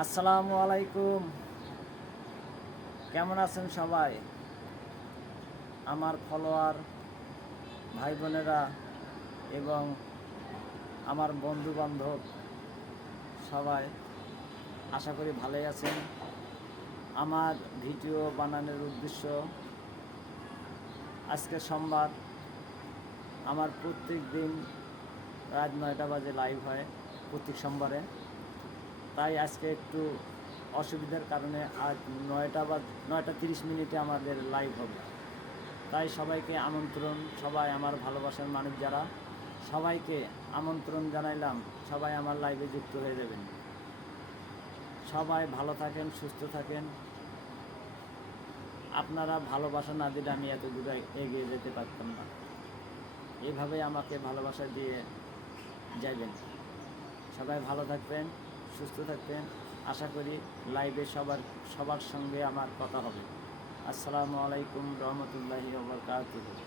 আসসালামু আলাইকুম। কেমন আছেন সবাই? আমার ফলোয়ার ভাই বোনেরা এবং আমার বন্ধু বান্ধব সবাই আশা করি ভালোই আছেন। আমার ভিডিও বানানোর উদ্দেশ্য, আজকে সোমবার, আমার প্রত্যেক দিন রাত 9টা বাজে লাইভ হয় প্রত্যেক সোমবারে। তাই আজকে একটু অসুবিধার কারণে আজ 9:30 আমাদের লাইভ হবে। তাই সবাইকে আমন্ত্রণ, সবাই আমার ভালোবাসার মানুষ যারা, সবাইকে আমন্ত্রণ জানাইলাম, সবাই আমার লাইভে যুক্ত হয়ে যাবেন। সবাই ভালো থাকেন, সুস্থ থাকেন। আপনারা ভালোবাসা না দিলে আমি এত দূরে এগিয়ে যেতে পারতাম না। এইভাবে আমাকে ভালোবাসা দিয়ে যাবেন। সবাই ভালো থাকবেন, সুস্থ থাকবেন। আশা করি লাইভে সবার সঙ্গে আমার কথা হবে। আসসালামু আলাইকুম রহমতুল্লাহি ওয়া বারাকাতুহু।